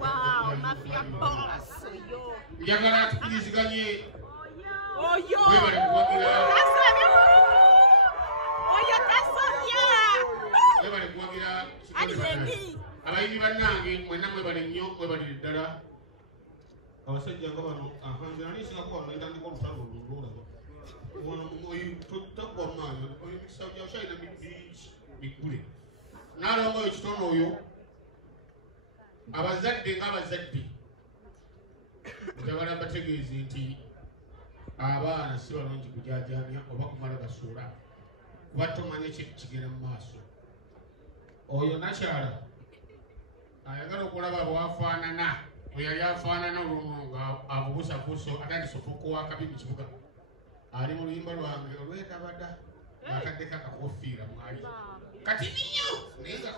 Wow, mafia boss, yo. Njagala tukiriziganye. Oyo. Webale kuwagira. Oyo tasomya. Webale kuwagira. Ali ready. Abayimbi bannange mwenna mwebale nnyo mwebalire ddala. Abasajja nga bano nze nali nsingako wano entandika olutalo olulaba. Togwa maanyi oyo mikisa gyawukyalina miggule. Naalonga oyo kitono oyo abazadde ng'abazadde njagala bategeeze nti abaana si balungi kujaajamya oba kumala basuula kuba tomanya kigenda mu maaso. Oyo nakyala ayagala okulaba bwafaanana bwe yali afaanana olumu nga abubusabuso atandisofuka owakabi mu kibuga ali mu luyimba lwange olwetabada ng'ataddeko akakofiira mwali kati nnyo naye nga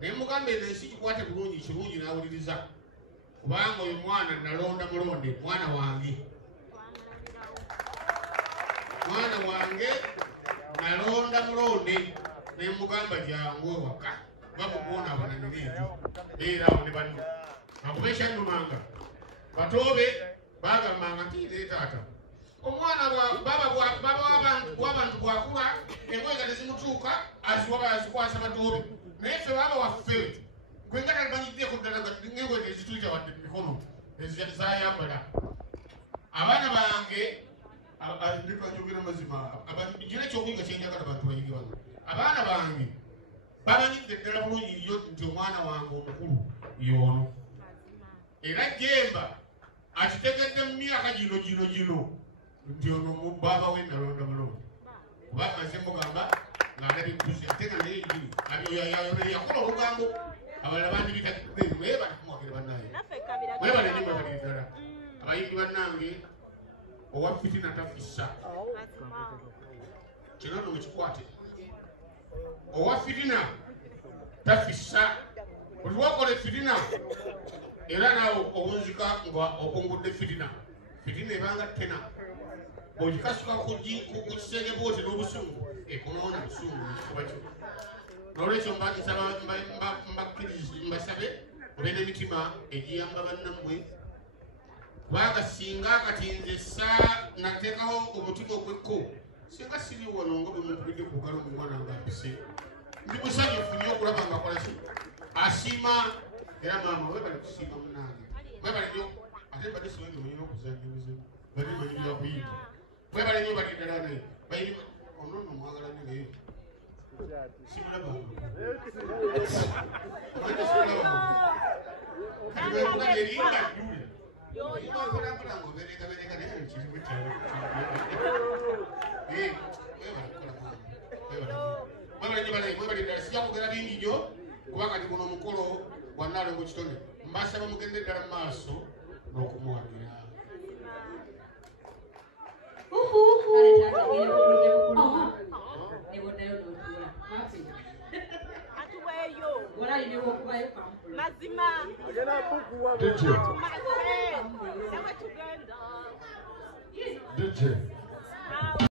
naye mugamba eno ensi kikwate bulungi kirungi n'awuliriza kubanga oyo mwana nalonda mulonde mwana wange nalonda mulonde ne mugamba jangu ewaka bamukubonaabonanira enju era awo ne banno akuba ekyannumanga batoobe bagambanga nti ne taata omwana w'abantu bwakula engoye nga tezimutuuka azikwasa batoobe naye ffe baba waffe gwe nga talimanyiddeko ddala ngaengoye tezituuka wadde mumikono ezayambala abaana bange ndikajogera mazima njira ekyokuyiga kyenjagala bantu bayige bano abaana bange bamanyidde ddala bulungi nnyo nti omwana wange omukulu y'ono era jemba akitegedde mu myaka gino nti ono baaba we nalonda mulonde kuba maze mugamba ng'alabye kuzi ate nga naye njiri yakola olugambo abalala bandibita webale kumwogere bannaye webale nnyo mwebali ddala abayimbi bannange owa fitina tafissa kino no mukikwate owa fitina tafissa buli wakola fitina era naawe obunzika nga okungudde fitina ebanga tena bw'ogikasuka ku kisenge bwoti n'obusungu ekunoona busungu kuba kyo n'olwekyo mbasabe mube n'emitima egiyamba bannammwe kubanga singa akatinze essaa nateekawo omutima ogwekko singa siri wano nga bwe mumpulidde ku bugalo mu mwana nga mpise ndi musanyufu nnyo okulaba nga akolaki asiima era maama webale kusiima munange webale nnyo ate mbadde simanyi manyina okuzanya obuzibu badde manyirira kuyimba webale nnyo bali ddala naye bayimba onono mwagala nnyo naye simulabanga manje simulabanga kati bwebuga eringa ddule ibakolankola ngoberegaberega naye ekizibu kyalo mwebali ddala sijja kugera bingi nnyo kubanga ndi guno omukolo gwannalo ngukitone mbasaba mugende ddala mu maaso n'okumuwagira mazima DJ